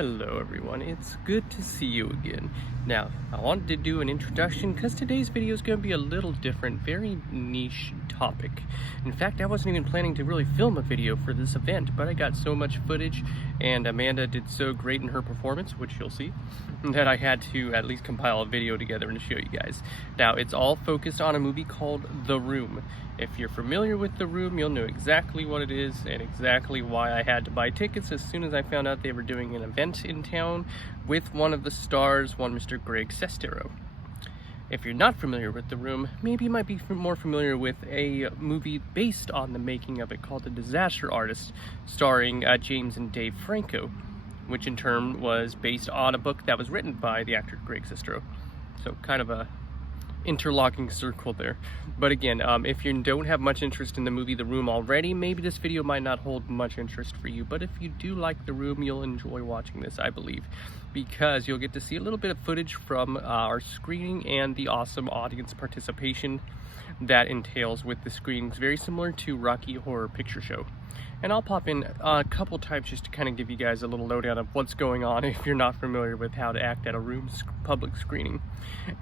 Hello everyone, it's good to see you again. Now, I wanted to do an introduction because today's video is going to be a little different, very niche topic. In fact, I wasn't even planning to really film a video for this event, but I got so much footage and Amanda did so great in her performance, which you'll see, that I had to at least compile a video together and show you guys. Now, it's all focused on a movie called The Room. If you're familiar with The Room, you'll know exactly what it is and exactly why I had to buy tickets as soon as I found out they were doing an event in town with one of the stars, one Mr. Greg Sestero. If you're not familiar with The Room, maybe you might be more familiar with a movie based on the making of it called The Disaster Artist, starring James and Dave Franco, which in turn was based on a book that was written by the actor Greg Sestero. So kind of a interlocking circle there. But again, if you don't have much interest in the movie The Room already, maybe this video might not hold much interest for you, but if you do like The Room, you'll enjoy watching this, I believe, because you'll get to see a little bit of footage from our screening and the awesome audience participation that entails with the screenings, very similar to Rocky Horror Picture Show. And I'll pop in a couple times just to kind of give you guys a little lowdown of what's going on if you're not familiar with how to act at a Room public screening.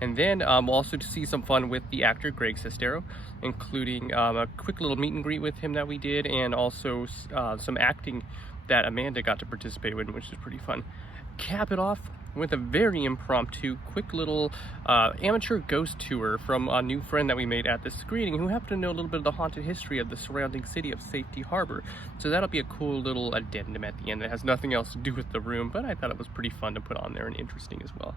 And then we'll also see some fun with the actor Greg Sestero, including a quick little meet and greet with him that we did, and also some acting that Amanda got to participate in, which is pretty fun. Cap it off with a very impromptu, quick little amateur ghost tour from a new friend that we made at the screening who happened to know a little bit of the haunted history of the surrounding city of Safety Harbor. So that'll be a cool little addendum at the end that has nothing else to do with The Room, but I thought it was pretty fun to put on there and interesting as well.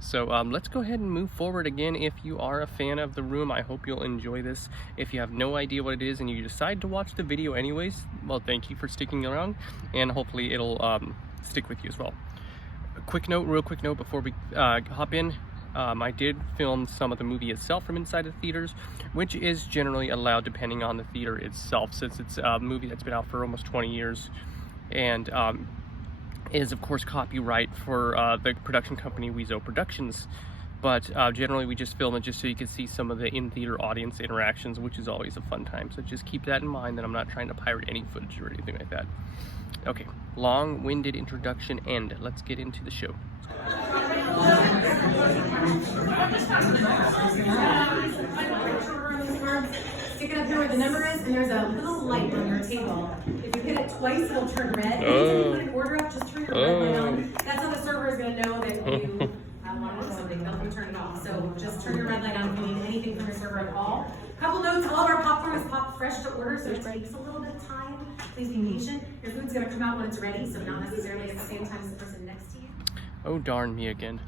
So let's go ahead and move forward. Again, if you are a fan of The Room, I hope you'll enjoy this. If you have no idea what it is and you decide to watch the video anyways, well, thank you for sticking around, and hopefully it'll stick with you as well. Real quick note before we hop in. I did film some of the movie itself from inside the theaters, which is generally allowed depending on the theater itself, since it's a movie that's been out for almost 20 years and is of course copyright for the production company Wiseau Productions. But generally we just film it just so you can see some of the in-theater audience interactions, which is always a fun time. So just keep that in mind, that I'm not trying to pirate any footage or anything like that. Okay, long-winded introduction end. Let's get into the show. Stick it up here where the number is, and there's a little light on your table. If you hit it twice, it'll turn red. Anytime you put an order up, just turn your red light on. That's how the server is going to know that you wanted something. They'll turn it off. So just turn your red light on if you need anything from your server at all. Couple notes: all of our popcorn is popped fresh to order, so it takes a little bit of time. Please be patient. Your food's going to come out when it's ready, so not necessarily at the same time as the person next to you. Oh darn me again.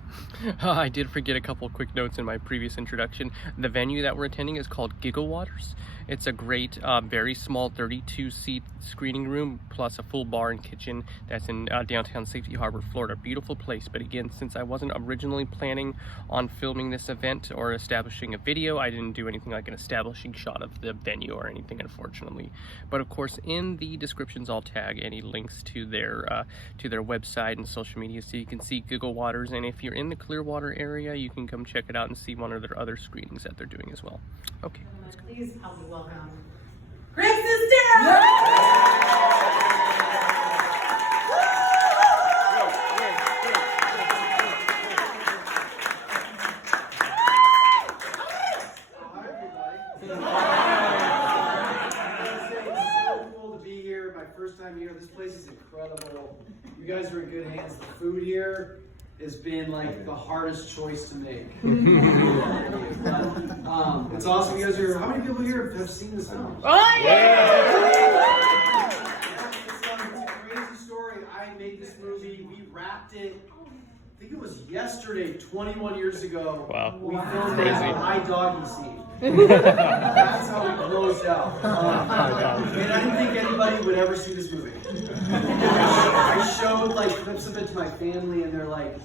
I did forget a couple quick notes in my previous introduction. The venue that we're attending is called Gigglewaters. It's a great, very small 32-seat screening room, plus a full bar and kitchen that's in downtown Safety Harbor, Florida. Beautiful place, but again, since I wasn't originally planning on filming this event or establishing a video, I didn't do anything like an establishing shot of the venue or anything, unfortunately. But of course, in the descriptions, I'll tag any links to their website and social media so you can see Gigglewaters, and if you're in the Clearwater area, you can come check it out and see one of their other screenings that they're doing as well. Okay, let's go. Please help me welcome Greg Sestero! First time here. This place is incredible. You guys are in good hands. The food here has been like the hardest choice to make. It's awesome. You guys are. How many people here have seen this film? Oh yeah! It's a crazy story. I made this movie. We wrapped it. I think it was yesterday, 21 years ago. Wow. We filmed Crazy. the My Doggy scene. That's how we closed out. And I didn't think anybody would ever see this movie. I showed like clips of it to my family, and they're like,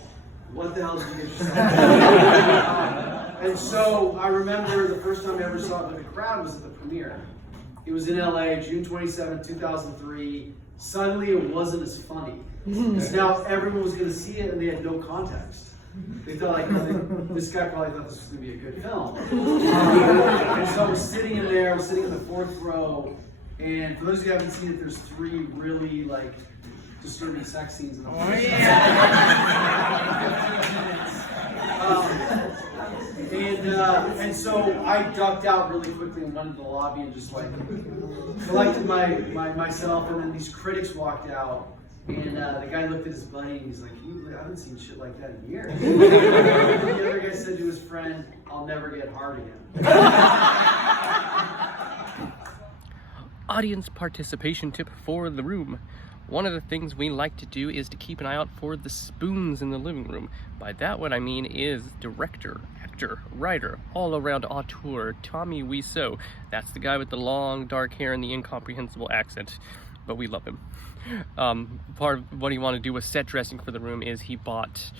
"What the hell did you get yourself?" And so I remember the first time I ever saw it with the crowd was at the premiere. It was in LA, June 27, 2003. Suddenly it wasn't as funny. Because now everyone was going to see it and they had no context. They thought like, this guy probably thought this was going to be a good film. And so we're sitting in there, we're sitting in the fourth row, and for those who haven't seen it, there's three really like disturbing sex scenes in the Oh, yeah. And so I ducked out really quickly and went into the lobby and just like collected myself, and then these critics walked out, and the guy looked at his buddy and he's like, I haven't seen shit like that in years. The other guy said to his friend, I'll never get hard again. Audience participation tip for the room. One of the things we like to do is to keep an eye out for the spoons in the living room. By that, what I mean is director, actor, writer, all-around auteur, Tommy Wiseau. That's the guy with the long, dark hair and the incomprehensible accent, but we love him. Part of what he wanted to do with set dressing for the room is he bought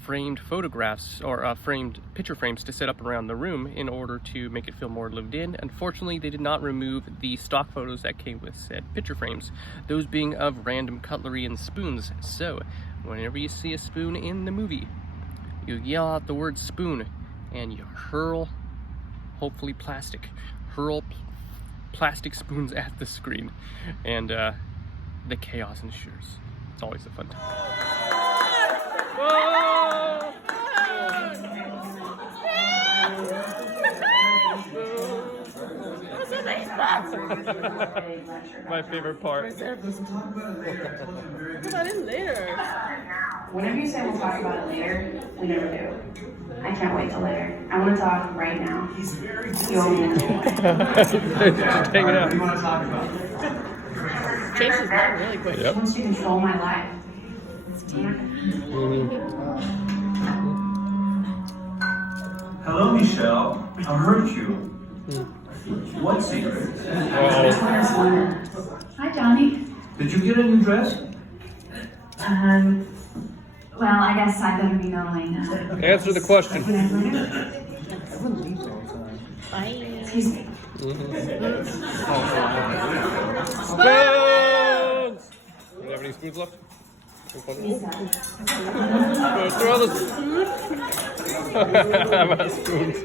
framed photographs or framed picture frames to set up around the room in order to make it feel more lived in. Unfortunately, they did not remove the stock photos that came with said picture frames, those being of random cutlery and spoons. So whenever you see a spoon in the movie, you yell out the word spoon and you hurl, hopefully plastic, plastic spoons at the screen, and the chaos ensures. It's always a fun time. Whoa! My favorite part. Talk about it later. Whenever you say we'll talk about it later, we never do. I can't wait till later. I want to talk right now. He's very busy. You want me to do Just hanging out. What do you want to talk about? Change his mind really quick. I want you to control my life. Hello, Michelle. I heard you. What secret? Hi, Johnny. Did you get a new dress? Well, I guess I better be going. Answer the question. Excuse me. Spoons! Do you have any spoons left? Throw the spoons. I'm out of spoons.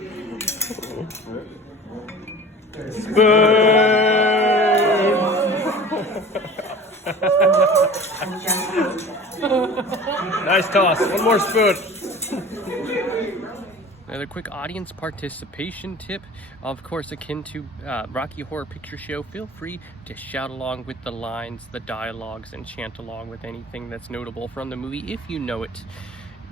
Nice toss. One more spoon. Another quick audience participation tip, of course, akin to Rocky Horror Picture Show. Feel free to shout along with the lines, the dialogues, and chant along with anything that's notable from the movie if you know it.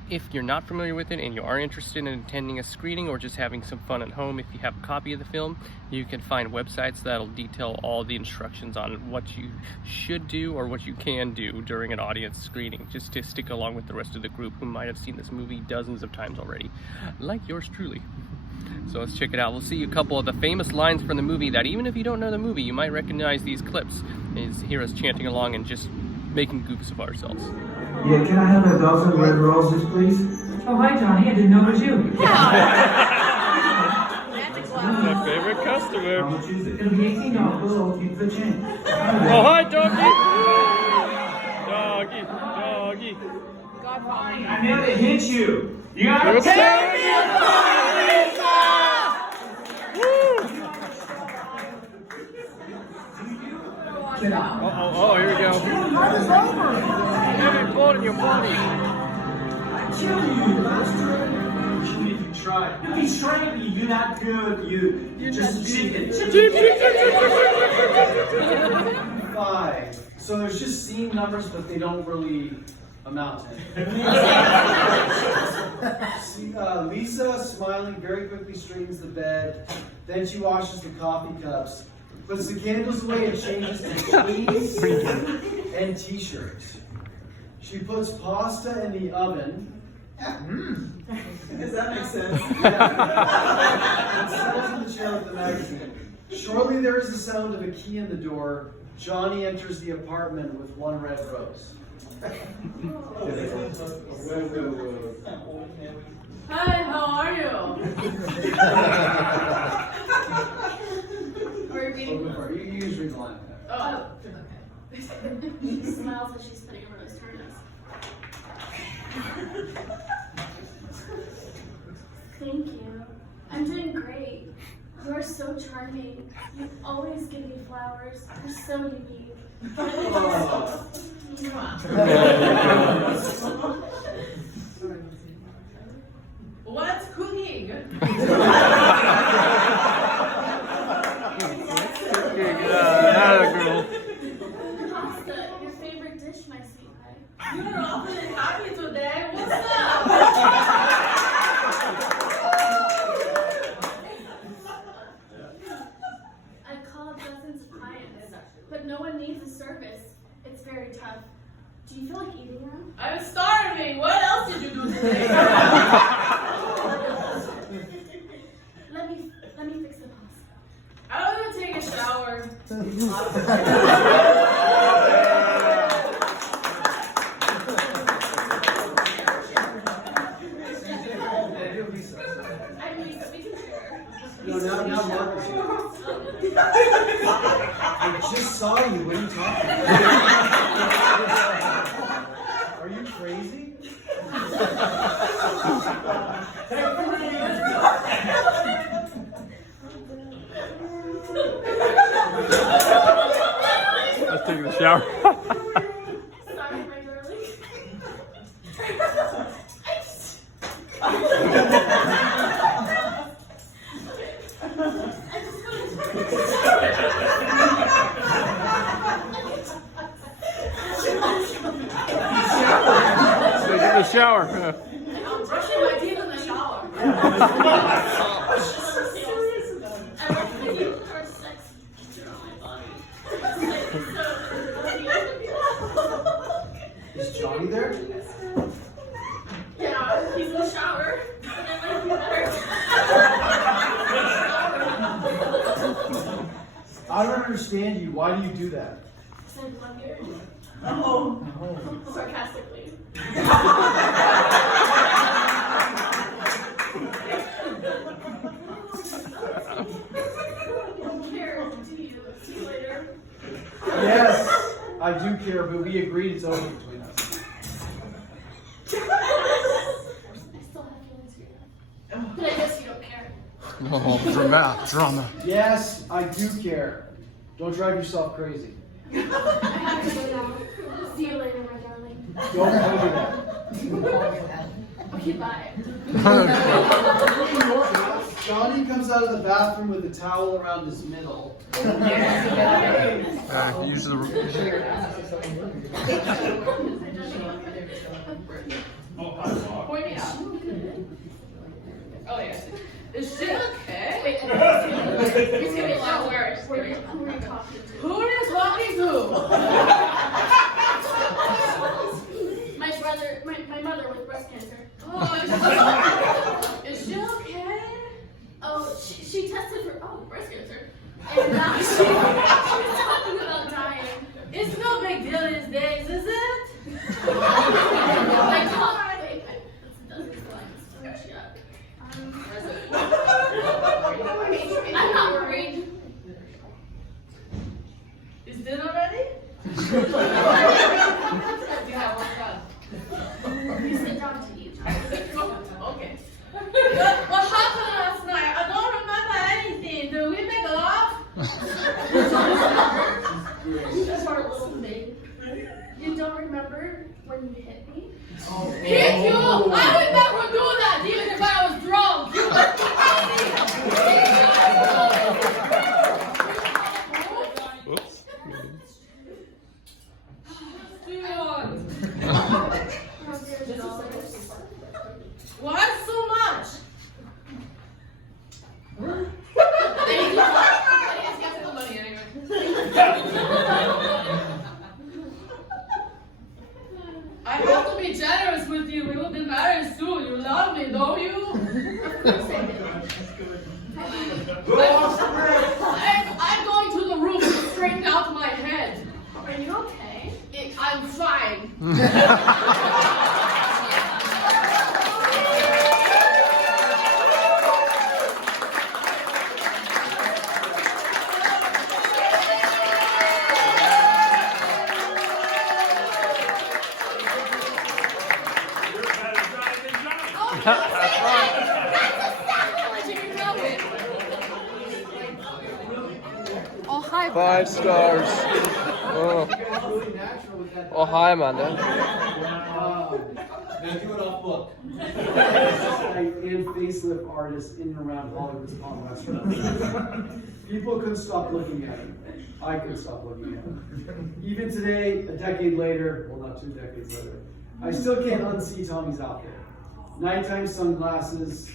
If you're not familiar with it and you are interested in attending a screening or just having some fun at home, if you have a copy of the film, you can find websites that'll detail all the instructions on what you should do or what you can do during an audience screening, just to stick along with the rest of the group who might have seen this movie dozens of times already, like yours truly. So let's check it out. We'll see a couple of the famous lines from the movie that even if you don't know the movie, you might recognize these clips and hear us chanting along and just making goofs of ourselves. Yeah, can I have a dozen red roses, please? Oh, hi, Johnny. I didn't know it was you. My favorite customer. How much is it? It'll be $18. So keep the change. Oh, hi, doggy! Doggy. I never hit you. You gotta Take me Oh, here we go. Heavy blood in your body. If you try. If you train me, you're not good. You're just chicken. 5. So there's just scene numbers, but they don't really amount to anything. Lisa, smiling, very quickly straightens the bed. Then she washes the coffee cups, puts the candles away, and changes to jeans and t-shirts. She puts pasta in the oven. Does that make sense? And settles in the chair with the magazine. Shortly there is the sound of a key in the door. Johnny enters the apartment with one red rose. Hi, how are you? Are you reading? You usually read the line. Oh. She smiles as she's putting a rose to her nose. Thank you. I'm doing great. You are so charming. You always give me flowers. You're so unique. What's cooking? Pasta, your favorite dish, my sweetheart. You're awfully happy today. What's up? I've called dozens of clients, but no one needs a service. It's very tough. Do you feel like eating now? I'm starving. What else did you do today? Let me fix the pasta. I don't even take a shower. I mean, we can share. No, now Marcus. I just saw you. What are you talking about? Are you crazy? Let's take a shower. Sorry, my darling. Take a shower. I'm brushing my teeth in the shower. You are sexy. You're on my body. Is Johnny there? Yeah, he's in the shower. But I like you better. I don't understand you. Why do you do that? I love you. Oh. Sarcastically. You don't care, do you? See you later. Yes, I do care, but we agreed it's over between us. I still have feelings for you. But I guess you don't care. Oh, drama. Yes, I do care. Don't drive yourself crazy. I have to go now. See you later, my darling. Don't tell me that. Okay, bye. Johnny comes out of the bathroom with a towel around his middle. Use the. Point me out. Oh, yeah. Is she okay? Wait, It's getting a lot worse. who are you talking to? Who are you talking to? My mother with breast cancer. Oh, is she okay? Oh, she tested for breast cancer. And now she's talking about dying. It's no big deal these days, is it? I call her. Wait, that's shut up. I'm not worried. Is dinner ready? Yeah, you sit down to eat. Okay. What happened last night? I don't remember anything. Did we make love? Just for a little thing. You don't remember when you hit me? Hit you? I would never do that even if I was drunk. You must be Whoops. Why so much? I have to be generous with you. We will be married soon. You love me, don't you? I'm going to the room to straighten out my head. Are you okay? I'm fine. Hi. 5 stars. Oh. Oh, hi, Amanda. Now do it off book. And facelift artists in and around Hollywood's Palm Restaurant. People couldn't stop looking at him. I couldn't stop looking at him. Even today, a decade later, well, not 2 decades later, I still can't unsee Tommy's outfit. Nighttime sunglasses,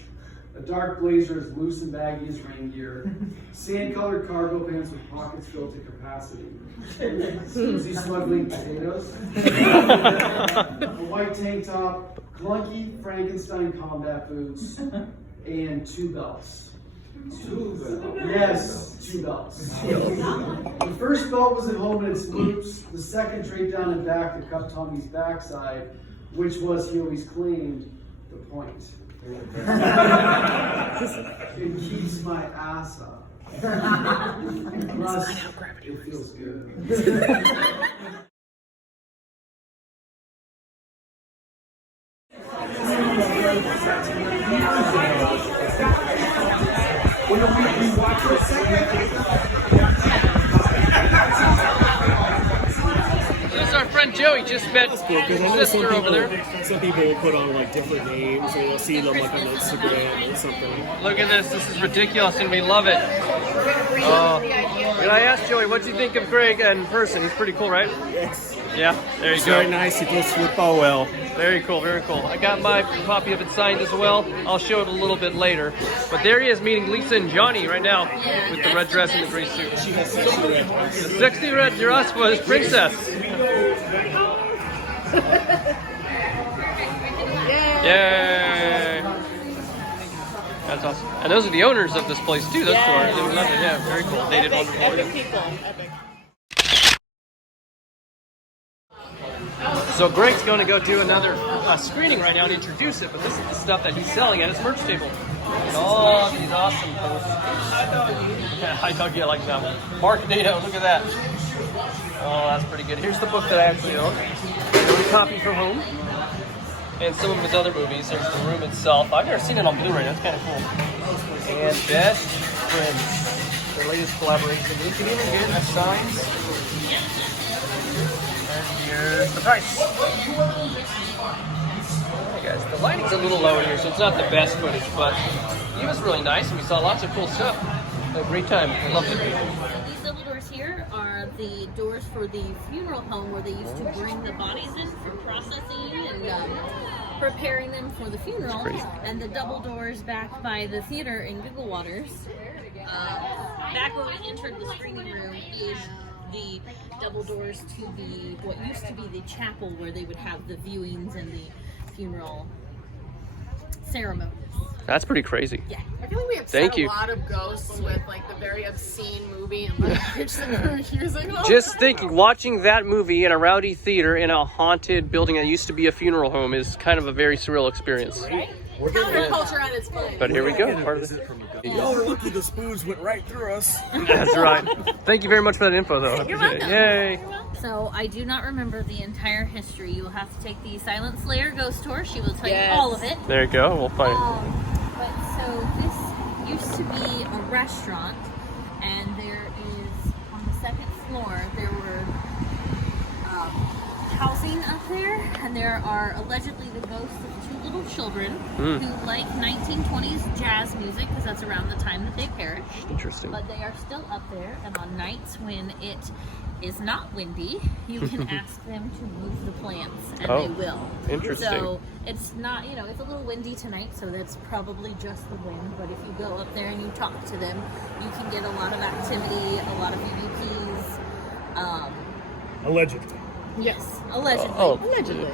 a dark blazer as loose and baggy as rain gear, sand-colored cargo pants with pockets filled to capacity. Is he smuggling potatoes? A white tank top, clunky Frankenstein combat boots, and 2 belts. 2 belts? Yes, 2 belts. The first belt was at home in its loops, the second draped down and back to cup Tommy's backside, which was, he always claimed, the point. It keeps my ass up. Plus, it feels good. This is our friend Joey, just met sister over there. Some people will put on like different names, and you'll see them like on Instagram or something. Look at this is ridiculous and we love it. And I asked Joey, what do you think of Greg in person? He's pretty cool, right? Yes. Yeah, there you It's go. very nice. It goes with well. Very cool, very cool. I got my copy of it signed as well. I'll show it a little bit later. But there he is meeting Lisa and Johnny right now with the red dress and the gray suit. She has sexy red dress. The sexy red dress for his princess. Yay! That's awesome. And those are the owners of this place too. Those two are. Yeah, very cool. They did wonderful. Epic people. Epic. So Greg's going to go do another screening right now and introduce it, but this is the stuff that he's selling at his merch table. And all these awesome posts. Hi, Doug, yeah, I like that one. Mark Nato, look at that. Oh, that's pretty good. Here's the book that I actually own. I wrote a copy from home. And some of his other movies. There's The Room itself. I've never seen it on Blu-ray. That's kind of cool. And Best Friends, their latest collaboration. You can even get signs. And here's the price. Hey guys, the lighting's a little low here, so it's not the best footage, but it was really nice, and we saw lots of cool stuff. Had a great time. I loved it. These double doors here are the doors for the funeral home where they used to bring the bodies in for processing and preparing them for the funeral. And the double doors back by the theater in Gigglewaters. Back where we entered the screening room is the double doors to the what used to be the chapel where they would have the viewings and the funeral ceremonies. That's pretty crazy. Yeah. I feel like we upset a lot of ghosts with like the very obscene movie and language that we were using. Just thinking, watching that movie in a rowdy theater in a haunted building that used to be a funeral home is kind of a very surreal experience. Right? Counterculture at its finest. But here we go. Part of Y'all are lucky the spoons went right through us. That's right. Thank you very much for that info, though. You're welcome. Yay. So I do not remember the entire history. You will have to take the Silent Slayer ghost tour. She will tell you all of it. There you go. We'll find it. But so this used to be a restaurant, and there is on the second floor there were housing up there, and there are allegedly the ghosts of 2 little children who like 1920s jazz music because that's around the time that they perished. Interesting. But they are still up there, and on nights when it is not windy, you can ask them to move the plants, and they will. Interesting. So it's not, you know, it's a little windy tonight, so that's probably just the wind. But if you go up there and you talk to them, you can get a lot of activity, a lot of EVPs. Allegedly. Yes, allegedly. Allegedly.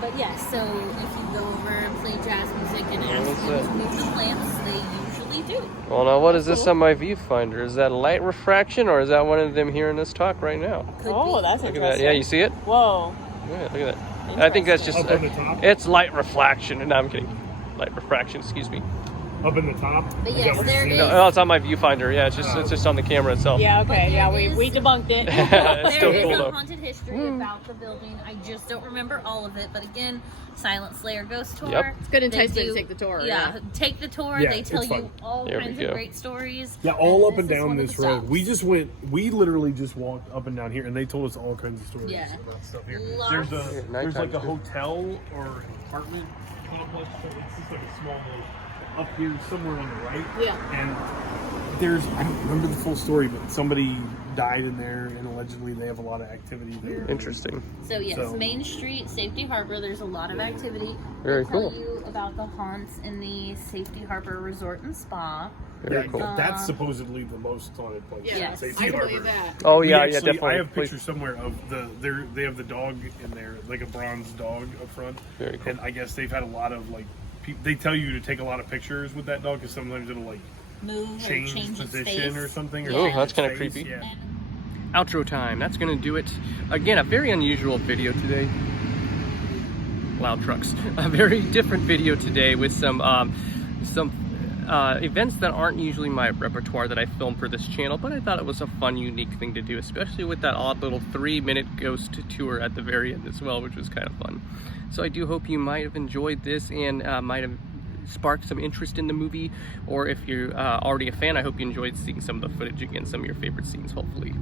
But yes, so if you go over and play jazz music and ask them to move the plants, they usually do. Well, now what is this on my viewfinder? Is that light refraction, or is that one of them hearing this talk right now? Could Oh, be. that's Look at interesting. that. Yeah, you see it? Whoa. Yeah, look at that. I think that's just, Up on the top? it's light reflection. No, I'm kidding. Light refraction, excuse me. up in the top. But Is yes, that what there you're is. saying? No, it's on my viewfinder. Yeah, it's just on the camera itself. Yeah, okay, But yeah, there we is- debunked it. It's still There is cool a though. haunted history about the building. I just don't remember all of it. But again, Silent Slayer Ghost Tour. Yep. It's good They enticement do- to take the tour. Yeah, take the tour. Yeah, they tell it's you fun. all There we kinds go. of great stories. Yeah, all up and this is down one of this the road. stops. We literally just walked up and down here, and they told us all kinds of stories Yeah. about stuff here. Lots. There's Nighttime like a too. hotel or an apartment complex. So it's just like a small little up here somewhere on the right. Yeah. And I don't remember the full story, but somebody died in there, and allegedly they have a lot of activity there. Interesting. So yes, So- Main Street, Safety Harbor. There's a lot of activity. Very They'll cool. Tell you about the haunts in the Safety Harbor Resort and Spa. Very Yeah, cool. that's supposedly the most haunted place. Yeah, Yes. Safety I Harbor. believe that. Oh We yeah, actually- yeah, definitely. I have pictures somewhere of they have the dog in there, like a bronze dog up front. Very cool. And I guess they've had a lot of like, they tell you to take a lot of pictures with that dog because sometimes it'll like Move change or change its position face. or something. Or Oh, change that's its kinda face. creepy. Yeah. Outro time. That's gonna do it. Again, a very unusual video today. Loud trucks. A very different video today with some events that aren't usually my repertoire that I film for this channel, but I thought it was a fun, unique thing to do, especially with that odd little 3-minute ghost tour at the very end as well, which was kind of fun. So I do hope you might have enjoyed this and might have sparked some interest in the movie, or if you're already a fan, I hope you enjoyed seeing some of the footage again, some of your favorite scenes, hopefully.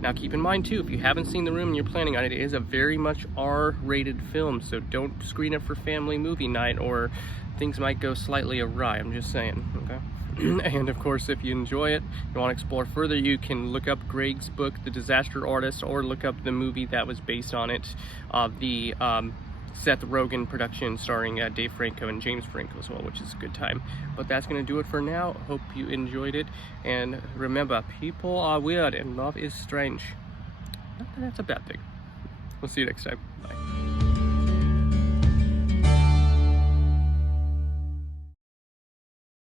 Now keep in mind too, if you haven't seen The Room and you're planning on it, it is a very much R-rated film, so don't screen it for family movie night or things might go slightly awry, I'm just saying, okay? And of course, if you enjoy it, you want to explore further, you can look up Greg's book, The Disaster Artist, or look up the movie that was based on it, the Seth Rogen production starring Dave Franco and James Franco as well, which is a good time. But that's going to do it for now. Hope you enjoyed it. And remember, people are weird and love is strange. Not that that's a bad thing. We'll see you next time. Bye.